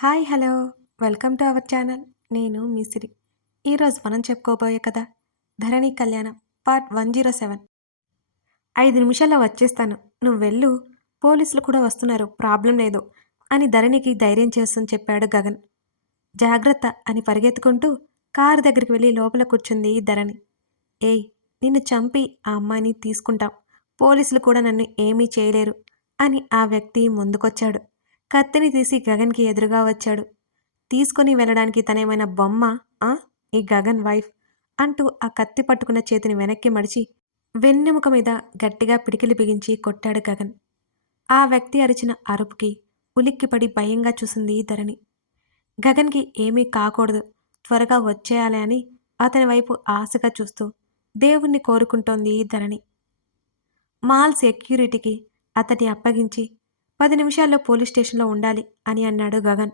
Hi hello. Welcome to our channel. నేను మిసిరి ఈరోజు మనం చెప్పుకోబోయే కదా ధరణి కళ్యాణం పార్ట్ వన్ జీరో సెవెన్. ఐదు నిమిషాల్లో వచ్చేస్తాను. నువ్వు వెళ్ళు. పోలీసులు కూడా వస్తున్నారు. ప్రాబ్లం లేదు అని ధరణికి ధైర్యం చేస్తని చెప్పాడు గగన్. జాగ్రత్త అని పరిగెత్తుకుంటూ కారు దగ్గరికి వెళ్ళి లోపల కూర్చుంది ధరణి. ఏయ్ నిన్ను చంపి ఆ అమ్మాయిని తీసుకుంటాం. పోలీసులు కూడా నన్ను ఏమీ చేయలేరు అని ఆ వ్యక్తి ముందుకొచ్చాడు. కత్తిని తీసి గగన్కి ఎదురుగా వచ్చాడు. తీసుకుని వెళ్ళడానికి తనేమైనా బొమ్మ ఆ? ఈ గగన్ వైఫ్ అంటూ ఆ కత్తి పట్టుకున్న చేతిని వెనక్కి మడిచి వెన్నెముక మీద గట్టిగా పిడికిలి బిగించి కొట్టాడు గగన్. ఆ వ్యక్తి అరిచిన అరుపుకి ఉలిక్కిపడి భయంగా చూసింది ధరణి. గగన్కి ఏమీ కాకూడదు త్వరగా వచ్చేయాలి అని అతని వైపు ఆశగా చూస్తూ దేవుణ్ణి కోరుకుంటోంది ధరణి. మాల్ సెక్యూరిటీకి అతన్ని అప్పగించి పది నిమిషాల్లో పోలీస్ స్టేషన్లో ఉండాలి అని అన్నాడు గగన్.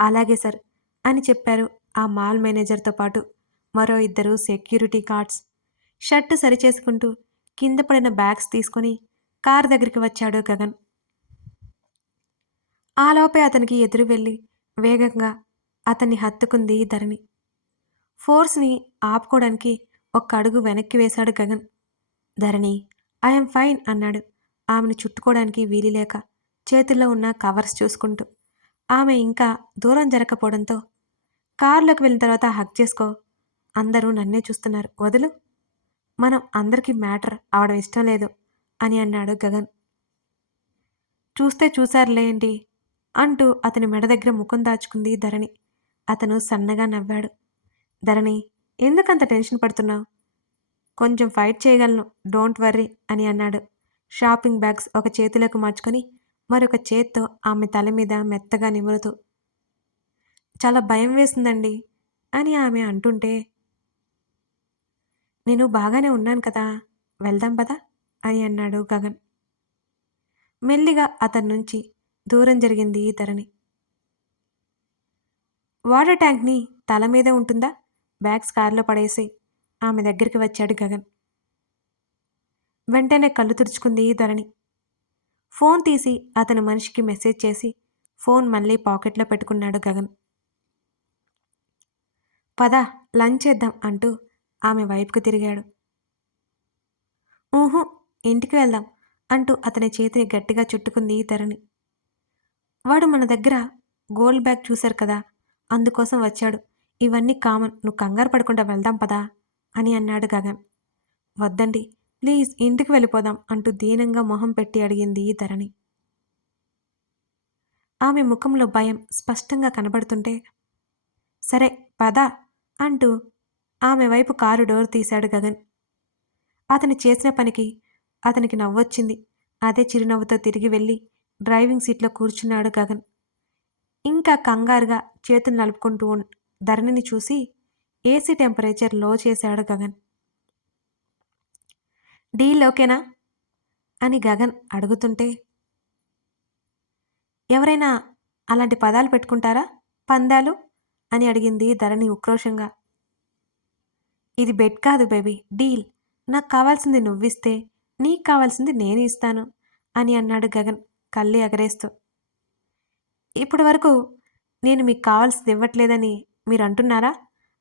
అలాగే సార్ అని చెప్పారు ఆ మాల్ మేనేజర్తో పాటు మరో ఇద్దరు సెక్యూరిటీ గార్డ్స్. షర్ట్ సరిచేసుకుంటూ కింద పడిన బ్యాగ్స్ తీసుకొని కార్ దగ్గరికి వచ్చాడు గగన్. ఆలోపే అతనికి ఎదురు వెళ్ళి వేగంగా అతన్ని హత్తుకుంది ధరణి. ఫోర్స్ని ఆపుకోవడానికి ఒక్క అడుగు వెనక్కి వేశాడు గగన్. ధరణి ఐఎమ్ ఫైన్ అన్నాడు. ఆమెను చుట్టుకోవడానికి వీలులేక చేతుల్లో ఉన్న కవర్స్ చూసుకుంటూ. ఆమె ఇంకా దూరం జరగకపోవడంతో కారులోకి వెళ్ళిన తర్వాత హక్ చేసుకో. అందరూ నన్నే చూస్తున్నారు. వదులు. మనం అందరికీ మ్యాటర్ అవడం ఇష్టం లేదు అని అన్నాడు గగన్. చూస్తే చూశారులేండి అంటూ అతని మెడ దగ్గర ముఖం దాచుకుంది ధరణి. అతను సన్నగా నవ్వాడు. ధరణి ఎందుకంత టెన్షన్ పడుతున్నావు? కొంచెం ఫైట్ చేయగలను డోంట్ వర్రీ అని అన్నాడు. షాపింగ్ బ్యాగ్స్ ఒక చేతిలోకి మార్చుకొని మరొక చేత్తో ఆమె తల మీద మెత్తగా నిమురుతూ చాలా భయం వేస్తుందండి అని ఆమె అంటుంటే నేను బాగానే ఉన్నాను కదా వెళ్దాం పదా అని అన్నాడు గగన్. మెల్లిగా అతని నుంచి దూరం జరిగింది ధరణి. వాటర్ ట్యాంక్ని తల మీద ఉంటుందా? బ్యాగ్స్ కారులో పడేసి ఆమె దగ్గరికి వచ్చాడు గగన్. వెంటనే కళ్ళు తుడుచుకుంది ధరణి. ఫోన్ తీసి అతని మనిషికి మెసేజ్ చేసి ఫోన్ మళ్ళీ పాకెట్లో పెట్టుకున్నాడు గగన్. పద లంచ్ చేద్దాం అంటూ ఆమె వైపుకు తిరిగాడు. ఊహు ఇంటికి వెళ్దాం అంటూ అతని చేతిని గట్టిగా చుట్టుకుంది ధరణి వాడు మన దగ్గర గోల్డ్ బ్యాగ్ చూశారు కదా అందుకోసం వచ్చాడు. ఇవన్నీ కామన్ నువ్వు కంగారు పడకుండా వెళ్దాం పదా అని అన్నాడు గగన్. వద్దండి ప్లీజ్ ఇంటికి వెళ్ళిపోదాం అంటూ దీనంగా మొహం పెట్టి అడిగింది ధరణి. ఆమె ముఖంలో భయం స్పష్టంగా కనబడుతుంటే సరే పద అంటూ ఆమె వైపు కారు డోర్ తీశాడు గగన్. అతను చేసిన పనికి అతనికి నవ్వొచ్చింది. అదే చిరునవ్వుతో తిరిగి వెళ్ళి డ్రైవింగ్ సీట్లో కూర్చున్నాడు గగన్. ఇంకా కంగారుగా చేతులు నలుపుకుంటూ ధరణిని చూసి ఏసీ టెంపరేచర్లో చేశాడు గగన్. డీల్ ఓకేనా అని గగన్ అడుగుతుంటే ఎవరైనా అలాంటి పదాలు పెట్టుకుంటారా? పందాలు? అని అడిగింది ధరణి ఉక్రోషంగా. ఇది బెడ్ కాదు బేబీ డీల్. నాకు కావాల్సింది నువ్విస్తే నీకు కావాల్సింది నేను ఇస్తాను అని అన్నాడు గగన్ కళ్ళి ఎగరేస్తూ. ఇప్పటి వరకు నేను మీకు కావాల్సింది ఇవ్వట్లేదని మీరు అంటున్నారా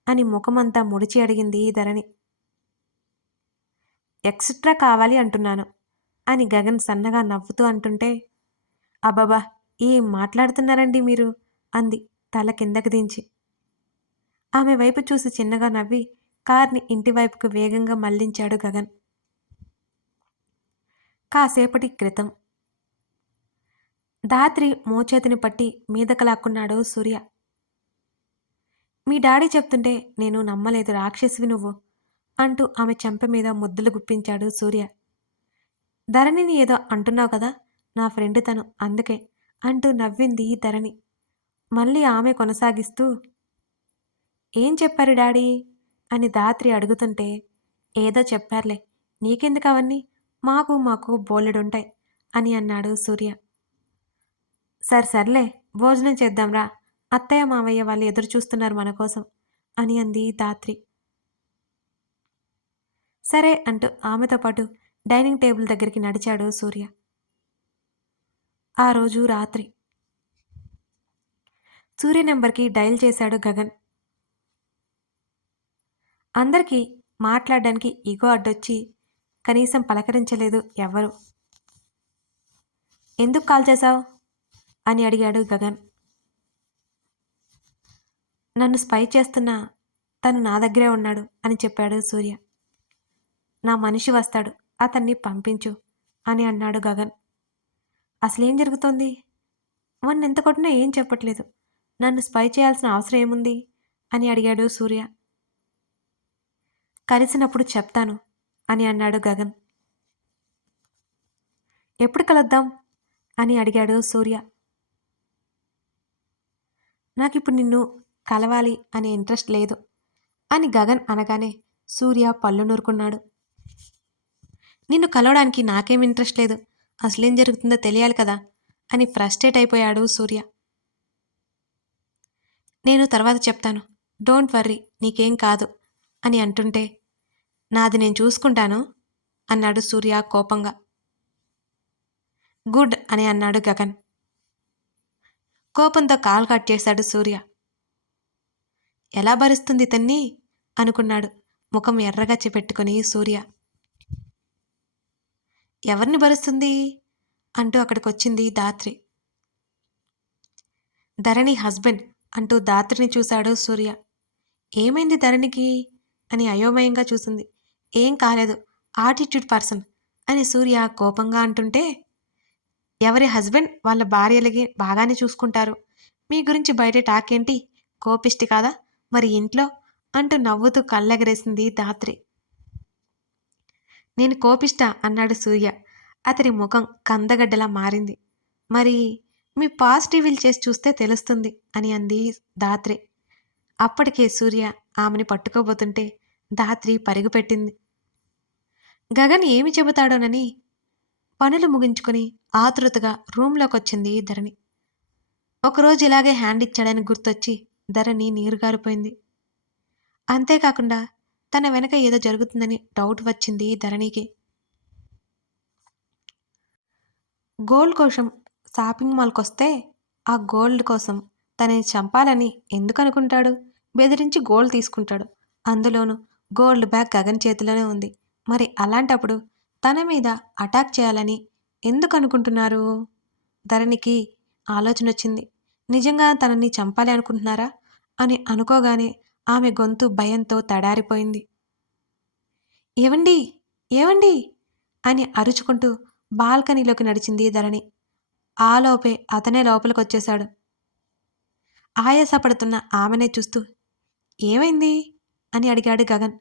అని ముఖమంతా ముడిచి అడిగింది ధరణి. ఎక్స్ట్రా కావాలి అంటున్నాను. అని గగన్ సన్నగా నవ్వుతూ అంటుంటే అబ్బాబా ఏం మాట్లాడుతున్నారండి మీరు? అంది తల కిందకి దించి. ఆమె వైపు చూసి చిన్నగా నవ్వి కార్ని ఇంటి వైపుకు వేగంగా మళ్ళించాడు గగన్. కాసేపటి క్రితం. దాత్రి మోచేతిని పట్టి మీదకు లాక్కున్నాడు సూర్య. మీ డాడీ చెప్తుంటే నేను నమ్మలేదు రాక్షసివి నువ్వు. అంటూ ఆమె చెంప మీద ముద్దులు గుప్పించాడు సూర్య. ధరణిని ఏదో అంటున్నావు కదా నా ఫ్రెండ్ తను అందుకే అంటూ నవ్వింది ధరణి. మళ్ళీ ఆమె కొనసాగిస్తూ ఏం చెప్పారు డాడీ? అని దాత్రి అడుగుతుంటే ఏదో చెప్పారులే నీకెందుకు అవన్నీ? మాకు మాకు బోలెడుంటాయి అని అన్నాడు సూర్య. సరే సర్లే భోజనం చేద్దాంరా అత్తయ్య మావయ్య వాళ్ళు ఎదురు చూస్తున్నారు మన కోసం అని అంది దాత్రి. సరే అంటూ ఆమెతో పాటు డైనింగ్ టేబుల్ దగ్గరికి నడిచాడు సూర్య. ఆ రోజు రాత్రి. సూర్య నెంబర్కి డయల్ చేశాడు గగన్. అందరికీ మాట్లాడడానికి ఈగో అడ్డొచ్చి కనీసం పలకరించలేదు ఎవ్వరు. ఎందుకు కాల్ చేశావు? అని అడిగాడు గగన్. నన్ను స్పై చేస్తున్న తను నా దగ్గరే ఉన్నాడు అని చెప్పాడు సూర్య. నా మనిషి వస్తాడు అతన్ని పంపించు అని అన్నాడు గగన్. అసలేం జరుగుతోంది? వాడిని ఎంత కొట్టినా ఏం చెప్పట్లేదు. నన్ను స్పై చేయాల్సిన అవసరం ఏముంది? అని అడిగాడు సూర్య. కలిసినప్పుడు చెప్తాను అని అన్నాడు గగన్. ఎప్పుడు కలుద్దాం? అని అడిగాడు సూర్య. నాకిప్పుడు నిన్ను కలవాలి అనే ఇంట్రెస్ట్ లేదు అని గగన్ అనగానే సూర్య పళ్ళు నూరుకున్నాడు. నిన్ను కలవడానికి నాకేం ఇంట్రెస్ట్ లేదు. అసలేం జరుగుతుందో తెలియాలి కదా అని ఫ్రస్ట్రేట్ అయిపోయాడు సూర్య. నేను తర్వాత చెప్తాను. డోంట్ వర్రీ నీకేం కాదు అని అంటుంటే నాది నేను చూసుకుంటాను అన్నాడు సూర్య కోపంగా. గుడ్ అని అన్నాడు గగన్. కోపంతో కాల్ కట్ చేశాడు సూర్య. ఎలా భరిస్తుంది ఇతన్ని అనుకున్నాడు. ముఖం ఎర్రగా పెట్టుకుని సూర్య. ఎవరిని భరుస్తుంది? అంటూ అక్కడికి వచ్చింది దాత్రి ధరణి హస్బెండ్ అంటూ దాత్రిని చూశాడు సూర్య. ఏమైంది ధరణికి? అని అయోమయంగా చూసింది. ఏం కాలేదు ఆటిట్యూడ్ పర్సన్ అని సూర్య కోపంగా అంటుంటే ఎవరి హస్బెండ్ వాళ్ళ భార్యలకి బాగానే చూసుకుంటారు. మీ గురించి బయట టాక్ ఏంటి? కోపిష్టి కాదా? మరి ఇంట్లో? అంటూ నవ్వుతూ కళ్ళెగరేసింది దాత్రి నేను కోపిష్ట అన్నాడు సూర్య. అతని ముఖం కందగడ్డలా మారింది. మరి మీ పాజిటివ్లు చేసి చూస్తే తెలుస్తుంది అని అంది దాత్రి అప్పటికే సూర్య ఆమెని పట్టుకోబోతుంటే దాత్రి పరుగుపెట్టింది. గగన్ ఏమి చెబుతాడోనని పనులు ముగించుకొని ఆతృతగా రూంలోకి వచ్చింది ధరణి. ఒకరోజు ఇలాగే హ్యాండ్ ఇచ్చాడని గుర్తొచ్చి ధరణి నీరుగారిపోయింది. అంతేకాకుండా తన వెనక ఏదో జరుగుతుందని డౌట్ వచ్చింది ధరణికి. గోల్డ్ కోసం షాపింగ్ మాల్కి వస్తే ఆ గోల్డ్ కోసం తనని చంపాలని ఎందుకు అనుకుంటాడు? బెదిరించి గోల్డ్ తీసుకుంటాడు. అందులోనూ గోల్డ్ బ్యాగ్ గగన్ చేతిలోనే ఉంది. మరి అలాంటప్పుడు తన మీద అటాక్ చేయాలని ఎందుకు అనుకుంటున్నారు? ధరణికి ఆలోచన వచ్చింది. నిజంగా తనని చంపాలి అనుకుంటున్నారా? అని అనుకోగానే ఆమె గొంతు భయంతో తడారిపోయింది. ఏవండి? ఏవండి? అని అరుచుకుంటూ బాల్కనీలోకి నడిచింది ధరణి. ఆలోపే అతనే లోపలికి వచ్చేశాడు ఆయాసపడుతున్న ఆమెనే చూస్తూ ఏమైంది? అని అడిగాడు గగన్.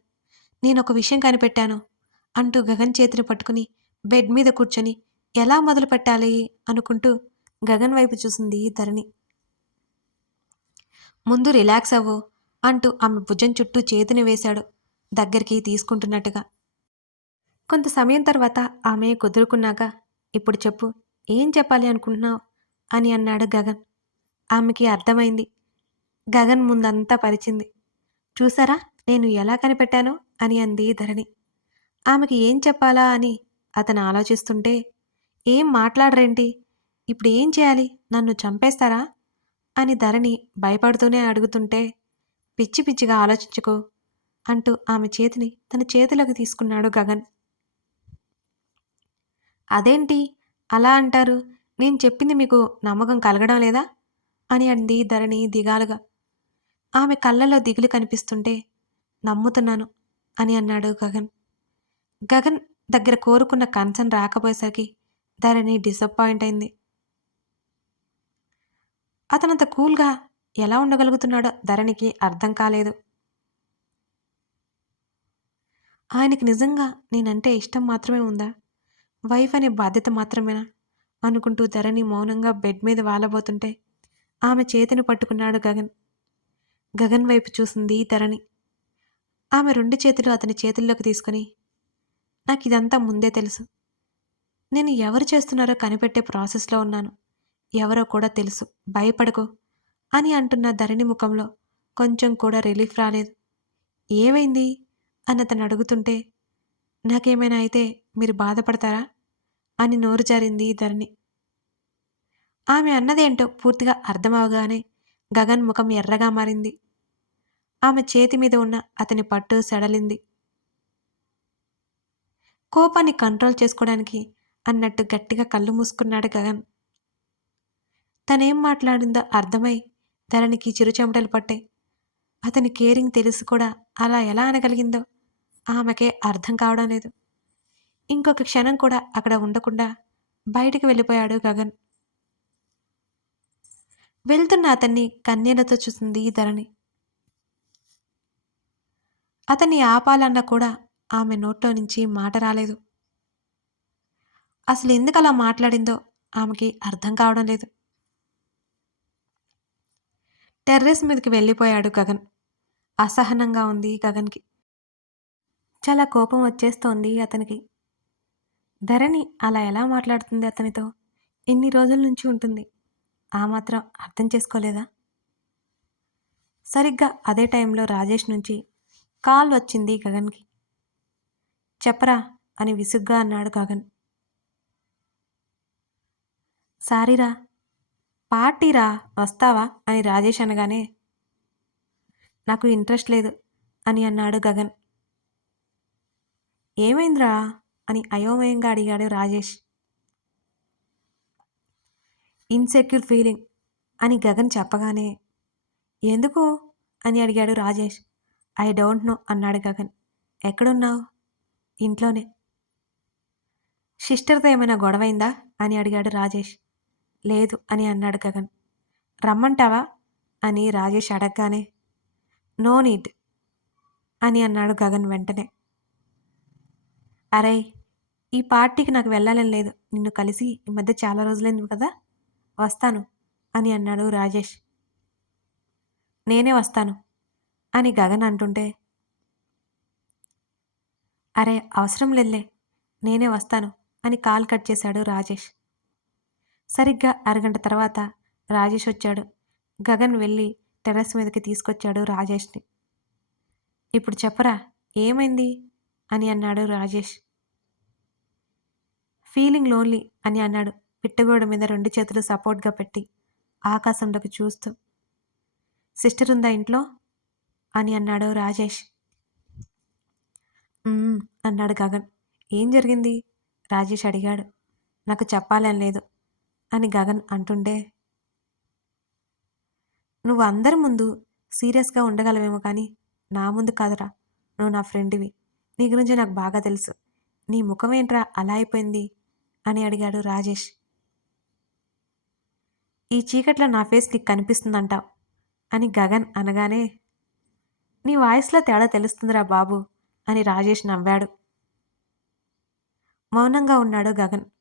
నేను ఒక విషయం కనిపెట్టాను అంటూ గగన్ చేతిని పట్టుకుని బెడ్ మీద కూర్చొని ఎలా మొదలు పెట్టాలి? అనుకుంటూ గగన్ వైపు చూసింది ధరణి. ముందు రిలాక్స్ అవ్వు అంటూ ఆమె భుజం చుట్టూ చేతిని వేశాడు. దగ్గరికి తీసుకుంటున్నట్టుగా. కొంత సమయం తర్వాత ఆమె కుదురుకున్నాక ఇప్పుడు చెప్పు ఏం చెప్పాలి అనుకుంటున్నావు? అని అన్నాడు గగన్. ఆమెకి అర్థమైంది. గగన్ ముందంతా పరిచింది. చూసారా నేను ఎలా కనిపెట్టానో? అని అంది ధరణి. ఆమెకి ఏం చెప్పాలా అని అతను ఆలోచిస్తుంటే ఏం మాట్లాడరేంటి? ఇప్పుడు ఏం చేయాలి? నన్ను చంపేస్తారా? అని ధరణి భయపడుతూనే అడుగుతుంటే పిచ్చి పిచ్చిగా ఆలోచించుకో అంటూ ఆమె చేతిని తన చేతిలోకి తీసుకున్నాడు గగన్. అదేంటి? అలా అంటారు? నేను చెప్పింది మీకు నమ్మకం కలగడం లేదా? అని అంది ధరణి దిగాలుగా. ఆమె కళ్ళలో దిగులు కనిపిస్తుంటే నమ్ముతున్నాను అని అన్నాడు గగన్. గగన్ దగ్గర కోరుకున్న కన్సర్న్ రాకపోయేసరికి ధరణి డిసప్పాయింట్ అయింది. అతనంత కూల్గా ఎలా ఉండగలుగుతున్నాడో ధరణికి అర్థం కాలేదు. ఆయనకి నిజంగా నేనంటే ఇష్టం మాత్రమే ఉందా? వైఫ్ అనే బాధ్యత మాత్రమేనా? అనుకుంటూ ధరణి మౌనంగా బెడ్ మీద వాలబోతుంటే ఆమె చేతిని పట్టుకున్నాడు గగన్. గగన్ వైపు చూసింది ధరణి. ఆమె రెండు చేతులు అతని చేతుల్లోకి తీసుకుని నాకు ఇదంతా ముందే తెలుసు. నేను ఎవరు చేస్తున్నారో కనిపెట్టే ప్రాసెస్లో ఉన్నాను. ఎవరో కూడా తెలుసు. భయపడకు. అని అంటున్న ధరణి ముఖంలో కొంచెం కూడా రిలీఫ్ రాలేదు. ఏమైంది? అని అతను అడుగుతుంటే నాకేమైనా అయితే మీరు బాధపడతారా? అని నోరు జారింది ధరణి. ఆమె అన్నదేంటో పూర్తిగా అర్థమవగానే గగన్ ముఖం ఎర్రగా మారింది. ఆమె చేతి మీద ఉన్న అతని పట్టు సడలింది. కోపాన్ని కంట్రోల్ చేసుకోవడానికి అన్నట్టు గట్టిగా కళ్ళు మూసుకున్నాడు గగన్. తనేం మాట్లాడిందో అర్థమై ధరణికి చిరుచెమటలు పట్టాయి అతని కేరింగ్ తెలిసి కూడా అలా ఎలా అనగలిగిందో ఆమెకే అర్థం కావడం లేదు. ఇంకొక క్షణం కూడా అక్కడ ఉండకుండా బయటికి వెళ్ళిపోయాడు గగన్. వెళ్తున్న అతన్ని కన్నీళ్ళతో చూసింది ధరణి. అతన్ని ఆపాలన్నా కూడా ఆమె నోట్లో నుంచి మాట రాలేదు. అసలు ఎందుకు అలా మాట్లాడిందో ఆమెకి అర్థం కావడం లేదు. టెర్రస్ మీదకి వెళ్ళిపోయాడు గగన్. అసహనంగా ఉంది గగన్కి. చాలా కోపం వచ్చేస్తోంది అతనికి. ధరణి అలా ఎలా మాట్లాడుతుంది అతనితో? ఎన్ని రోజుల నుంచి ఉంటుంది. ఆ మాత్రం అర్థం చేసుకోలేదా? సరిగ్గా అదే టైంలో రాజేష్ నుంచి కాల్ వచ్చింది గగన్కి. చెప్పరా అని విసుగ్గా అన్నాడు గగన్. సారీరా పార్టీరా? వస్తావా? అని రాజేష్ అనగానే నాకు ఇంట్రెస్ట్ లేదు అని అన్నాడు గగన్. ఏమైందిరా? అని అయోమయంగా అడిగాడు రాజేష్. ఇన్సెక్యూర్ ఫీలింగ్ అని గగన్ చెప్పగానే ఎందుకు? అని అడిగాడు రాజేష్. ఐ డోంట్ నో అన్నాడు గగన్. ఎక్కడున్నావు? ఇంట్లోనే. సిస్టర్తో ఏమైనా గొడవైందా? అని అడిగాడు రాజేష్. లేదు అని అన్నాడు గగన్. రమ్మంటావా? అని రాజేష్ అడగగానే. నో నీడ్ అని అన్నాడు గగన్ వెంటనే. అరే ఈ పార్టీకి నాకు వెళ్ళాలని లేదు. నిన్ను కలిసి ఈ మధ్య చాలా రోజులైంది కదా. వస్తాను అని అన్నాడు రాజేష్. నేనే వస్తాను అని గగన్ అంటుంటే. అరే అవసరం లేదులే. నేనే వస్తాను అని కాల్ కట్ చేశాడు రాజేష్. సరిగ్గా అరగంట తర్వాత రాజేష్ వచ్చాడు. గగన్ వెళ్ళి టెర్రస్ మీదకి తీసుకొచ్చాడు రాజేష్ని. ఇప్పుడు చెప్పరా ఏమైంది? అని అన్నాడు రాజేష్. ఫీలింగ్ లోన్లీ అని అన్నాడు పిట్టగోడ మీద రెండు చేతులు సపోర్ట్గా పెట్టి ఆకాశంలోకి చూస్తూ. సిస్టర్ ఉందా ఇంట్లో? అని అన్నాడు రాజేష్. అన్నాడు గగన్. ఏం జరిగింది? రాజేష్ అడిగాడు. నాకు చెప్పాలని లేదు. అని గగన్ అంటుండే నువ్వు అందరి ముందు సీరియస్గా ఉండగలవేమో కానీ నా ముందు కాదురా. నువ్వు నా ఫ్రెండ్వి. నీ గురించి నాకు బాగా తెలుసు. నీ ముఖం ఏంట్రా అలా అయిపోయింది? అని అడిగాడు రాజేష్. ఈ చీకట్లో నా ఫేస్ నీకు కనిపిస్తుందంటావు అని గగన్ అనగానే నీ వాయిస్లో తేడా తెలుస్తుందిరా బాబు అని రాజేష్ నవ్వాడు. మౌనంగా ఉన్నాడు గగన్.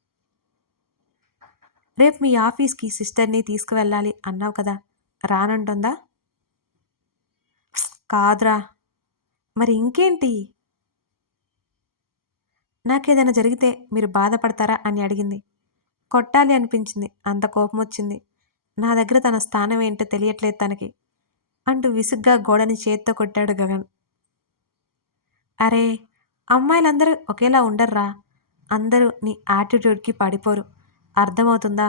రేపు మీ ఆఫీస్కి సిస్టర్ని తీసుకువెళ్ళాలి అన్నావు కదా రానంటుందా? కాదురా. మరి ఇంకేంటి? నాకేదైనా జరిగితే మీరు బాధపడతారా అని అడిగింది. కొట్టాలి అనిపించింది. అంత కోపం వచ్చింది నా దగ్గర తన స్థానం ఏంటో తెలియట్లేదు తనకి. అంటూ విసుగ్గా గోడని చేత్తో కొట్టాడు గగన్. అరే అమ్మాయిలందరూ ఒకేలా ఉండర్రా. అందరూ నీ యాటిట్యూడ్కి పడిపోరు. అర్థమవుతుందా?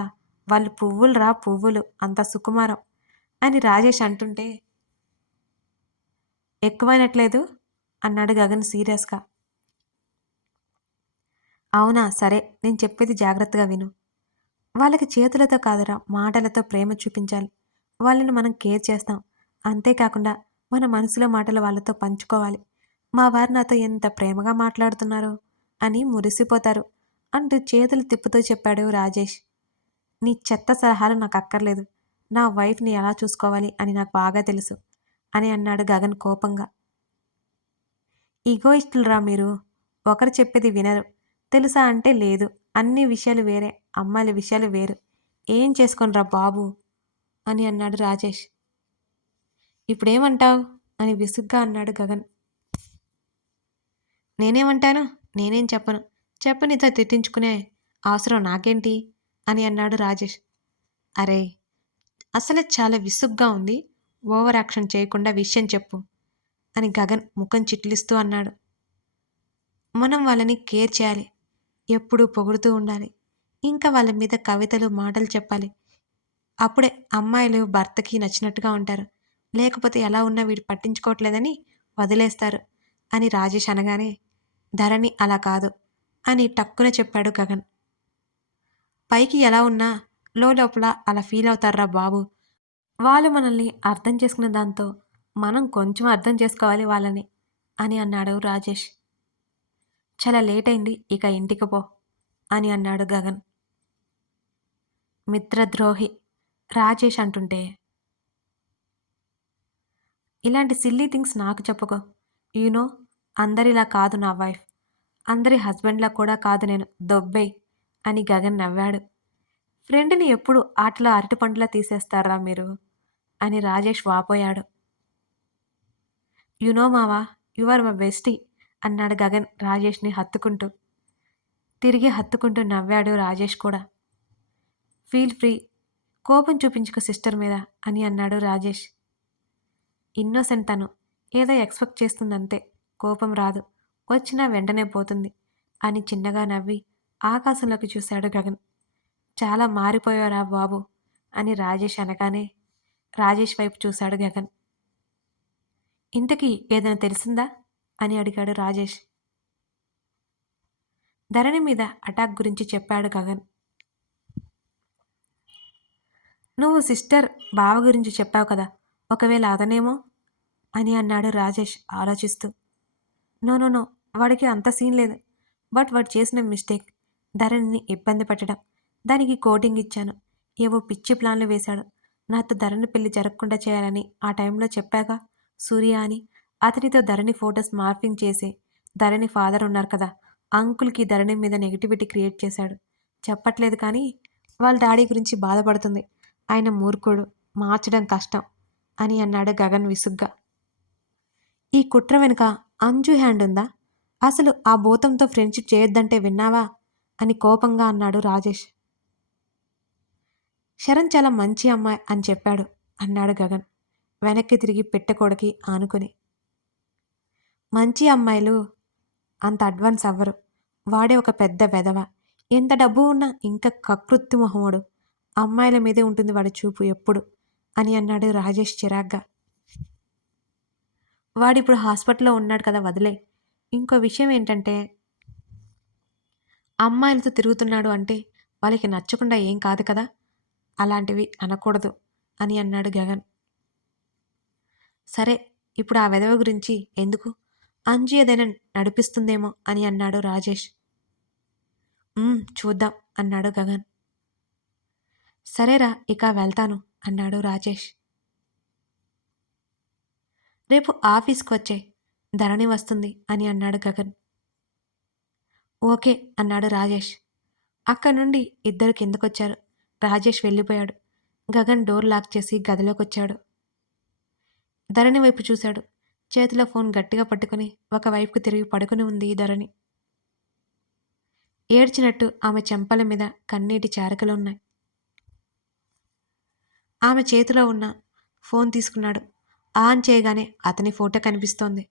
వాళ్ళు పువ్వులు రా పువ్వులు అంత సుకుమారం అని రాజేష్ అంటుంటే ఎక్కువైనట్లేదు? అన్నాడు గగన్ సీరియస్గా. అవునా సరే నేను చెప్పేది జాగ్రత్తగా విను. వాళ్ళకి చేతులతో కాదురా మాటలతో ప్రేమ చూపించాలి. వాళ్ళని మనం కేర్ చేస్తాం. అంతేకాకుండా మన మనసులో మాటలు వాళ్ళతో పంచుకోవాలి. మా వారు నాతో ఎంత ప్రేమగా మాట్లాడుతున్నారో అని మురిసిపోతారు. అంటూ చేతులు తిప్పుతూ చెప్పాడు రాజేష్. నీ చెత్త సలహాలు నాకు అక్కర్లేదు. నా వైఫ్ని ఎలా చూసుకోవాలి అని నాకు బాగా తెలుసు అని అన్నాడు గగన్ కోపంగా. ఈగోయిస్టులరా మీరు? ఒకరు చెప్పేది వినరు. తెలుసా అంటే లేదు. అన్ని విషయాలు వేరే అమ్మాయిల విషయాలు వేరు. ఏం చేసుకోనరా బాబు? అని అన్నాడు రాజేష్. ఇప్పుడేమంటావు? అని విసుగ్గా అన్నాడు గగన్. నేనేమంటాను? నేనేం చెప్పను. చెప్పు తిట్టించుకునే అవసరం నాకేంటి? అని అన్నాడు రాజేష్. అరే అసలే చాలా విసుగ్గా ఉంది. ఓవర్ యాక్షన్ చేయకుండా విషయం చెప్పు అని గగన్ ముఖం చిట్లిస్తూ అన్నాడు. మనం వాళ్ళని కేర్ చేయాలి. ఎప్పుడూ పొగుడుతూ ఉండాలి. ఇంకా వాళ్ళ మీద కవితలు మాటలు చెప్పాలి. అప్పుడే అమ్మాయిలు భర్తకి నచ్చినట్టుగా ఉంటారు. లేకపోతే ఎలా ఉన్నా వీడు పట్టించుకోవట్లేదని వదిలేస్తారు అని రాజేష్ అనగానే ధరణి అలా కాదు. అని టక్కున చెప్పాడు గగన్. పైకి ఎలా ఉన్నా లోపల అలా ఫీల్ అవుతారా బాబు. వాళ్ళు మనల్ని అర్థం చేసుకున్న దాంతో మనం కొంచెం అర్థం చేసుకోవాలి వాళ్ళని అని అన్నాడు రాజేష్. చాలా లేట్ అయింది ఇక ఇంటికి పో అని అన్నాడు గగన్. మిత్రద్రోహి రాజేష్ అంటుంటే ఇలాంటి సిల్లీ థింగ్స్ నాకు చెప్పుకో. యూనో అందరిలా కాదు నా వైఫ్ అందరి హస్బెండ్లా కూడా కాదు నేను. దొబ్బే! అని గగన్ నవ్వాడు. ఫ్రెండ్ని ఎప్పుడు ఆటలో అరటిపండులా తీసేస్తారా మీరు? అని రాజేష్ వాపోయాడు. యునో మావా యు ఆర్ మై బెస్టీ! అన్నాడు గగన్ రాజేష్ని హత్తుకుంటూ. తిరిగి హత్తుకుంటూ నవ్వాడు రాజేష్ కూడా. Feel free! కోపం చూపించుకో సిస్టర్ మీద! అని అన్నాడు రాజేష్. ఇన్నోసెంట్ తను. ఏదో ఎక్స్పెక్ట్ చేస్తుందంతే. కోపం రాదు. వచ్చినా వెంటనే పోతుంది అని చిన్నగా నవ్వి ఆకాశంలోకి చూశాడు గగన్. చాలా మారిపోయారా బాబు అని రాజేష్ అనగానే రాజేష్ వైపు చూశాడు గగన్. ఇంతకీ ఏదైనా తెలిసిందా? అని అడిగాడు రాజేష్. ధరణి మీద అటాక్ గురించి చెప్పాడు గగన్. నువ్వు సిస్టర్ బావ గురించి చెప్పావు కదా ఒకవేళ అతనేమో? అని అన్నాడు రాజేష్ ఆలోచిస్తూ. నో నో నో వాడికి అంత సీన్ లేదు. బట్ వాడు చేసిన మిస్టేక్. ధరణిని ఇబ్బంది పెట్టడం. దానికి కోటింగ్ ఇచ్చాను. ఏవో పిచ్చి ప్లాన్లు వేశాడు. నాతో ధరణి పెళ్ళి జరగకుండా చేయాలని ఆ టైంలో చెప్పాగా. సూర్య అని. అతనితో ధరణి ఫొటోస్ మార్పింగ్ చేసి ధరణి ఫాదర్ ఉన్నారు కదా అంకుల్కి ధరణి మీద నెగిటివిటీ క్రియేట్ చేశాడు. చెప్పట్లేదు కానీ వాళ్ళ డాడీ గురించి బాధపడుతుంది. ఆయన మూర్ఖుడు మార్చడం కష్టం అని అన్నాడు గగన్ విసుగ్గా. ఈ కుట్ర వెనుక అంజు హ్యాండ్ ఉందా అసలు ఆ భూతంతో ఫ్రెండ్షిప్ చేయొద్దంటే విన్నావా? అని కోపంగా అన్నాడు రాజేష్. శరణ్ చాలా మంచి అమ్మాయి అని చెప్పాడు అన్నాడు గగన్. వెనక్కి తిరిగి పెట్టకూడకి ఆనుకుని. మంచి అమ్మాయిలు అంత అడ్వాన్స్ అవ్వరు. వాడే ఒక పెద్ద వెధవ. ఎంత డబ్బు ఉన్నా ఇంకా కకృత్తి మొహముడు అమ్మాయిల మీదే ఉంటుంది వాడి చూపు ఎప్పుడు? అని అన్నాడు రాజేష్ చిరాగ్గా. వాడిప్పుడు హాస్పిటల్లో ఉన్నాడు కదా వదిలే. ఇంకో విషయం ఏంటంటే అమ్మాయిలతో తిరుగుతున్నాడు అంటే వాళ్ళకి నచ్చకుండా ఏం కాదు కదా? అలాంటివి అనకూడదు అని అన్నాడు గగన్. సరే ఇప్పుడు ఆ వెధవ గురించి ఎందుకు? అంజు ఏదైనా నడిపిస్తుందేమో అని అన్నాడు రాజేష్. చూద్దాం అన్నాడు గగన్. సరేరా ఇక వెళ్తాను అన్నాడు రాజేష్. రేపు ఆఫీస్కి వచ్చే ధరణి వస్తుంది అని అన్నాడు గగన్. ఓకే అన్నాడు రాజేష్. అక్కడి నుండి ఇద్దరు కిందకొచ్చారు. రాజేష్ వెళ్ళిపోయాడు. గగన్ డోర్ లాక్ చేసి గదిలోకి వచ్చాడు ధరణి వైపు చూశాడు. చేతిలో ఫోన్ గట్టిగా పట్టుకుని ఒకవైపుకు తిరిగి పడుకుని ఉంది ధరణి. ఏడ్చినట్టు ఆమె చెంపల మీద కన్నీటి చారకలు ఉన్నాయి. ఆమె చేతిలో ఉన్న ఫోన్ తీసుకున్నాడు. ఆన్ చేయగానే అతని ఫోటో కనిపిస్తోంది.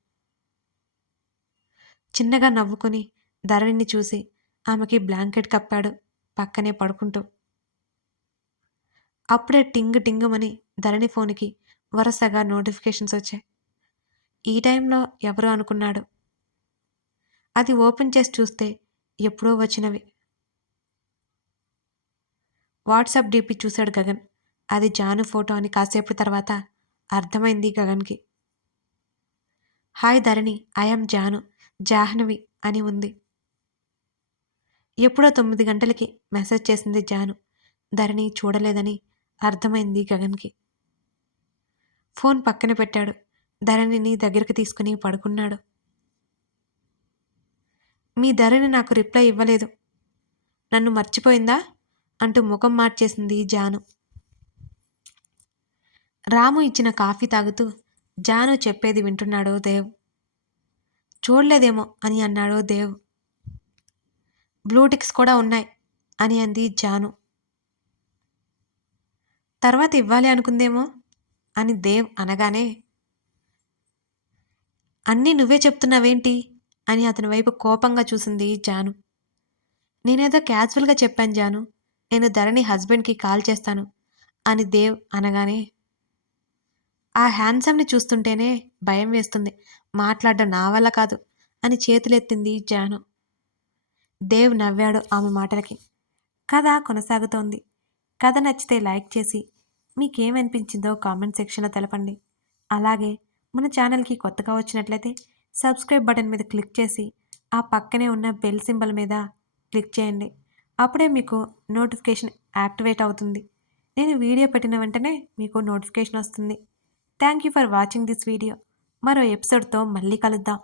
చిన్నగా నవ్వుకొని ధరణిని చూసి ఆమెకి బ్లాంకెట్ కప్పాడు పక్కనే పడుకుంటూ. అప్పుడే టింగ్ టింగుమని ధరణి ఫోన్కి వరుసగా నోటిఫికేషన్స్ వచ్చాయి. ఈ టైంలో ఎవరు అనుకున్నాడు. అది ఓపెన్ చేసి చూస్తే ఎప్పుడో వచ్చినవి. వాట్సాప్ డీపీ చూశాడు గగన్. అది జాను ఫోటో అని కాసేపు తర్వాత అర్థమైంది గగన్కి. హాయ్ ధరణి ఐఎమ్ జాను జాహ్నవి అని ఉంది. ఎప్పుడో తొమ్మిది గంటలకి మెసేజ్ చేసింది జాను. ధరణి చూడలేదని అర్థమైంది గగన్కి. ఫోన్ పక్కన పెట్టాడు. ధరణిని దగ్గరికి తీసుకుని పడుకున్నాడు. మీ ధరణి నాకు రిప్లై ఇవ్వలేదు. నన్ను మర్చిపోయిందా? అంటూ ముఖం మార్చేసింది జాను. రాము ఇచ్చిన కాఫీ తాగుతూ జాను చెప్పేది వింటున్నాడో దేవ్? చూడలేదేమో అని అన్నాడు దేవ్? బ్లూటిక్స్ కూడా ఉన్నాయి అని అంది జాను. తర్వాత ఇవ్వాలి అనుకుందేమో అని దేవ్ అనగానే అన్నీ నువ్వే చెప్తున్నావేంటి? అని అతని వైపు కోపంగా చూసింది జాను. నేనేదో క్యాజువల్గా చెప్పాను జాను. నేను ధరణి హస్బెండ్కి కాల్ చేస్తాను అని దేవ్ అనగానే ఆ హ్యాండ్సమ్ని చూస్తుంటేనే భయం వేస్తుంది. మాట్లాడడం నా వల్ల కాదు అని చేతులెత్తింది జాను. దేవ్ నవ్వాడు ఆమె మాటలకి. కథ కొనసాగుతోంది. కథ నచ్చితే లైక్ చేసి మీకేమనిపించిందో కామెంట్ సెక్షన్లో తెలపండి. అలాగే మన ఛానల్కి కొత్తగా వచ్చినట్లయితే సబ్స్క్రైబ్ బటన్ మీద క్లిక్ చేసి ఆ పక్కనే ఉన్న బెల్ సింబల్ మీద క్లిక్ చేయండి. అప్పుడే మీకు నోటిఫికేషన్ యాక్టివేట్ అవుతుంది. నేను వీడియో పెట్టిన వెంటనే మీకు నోటిఫికేషన్ వస్తుంది. Thank you for watching this video మరో ఎపిసోడ్తో మళ్ళీ కలుద్దాం.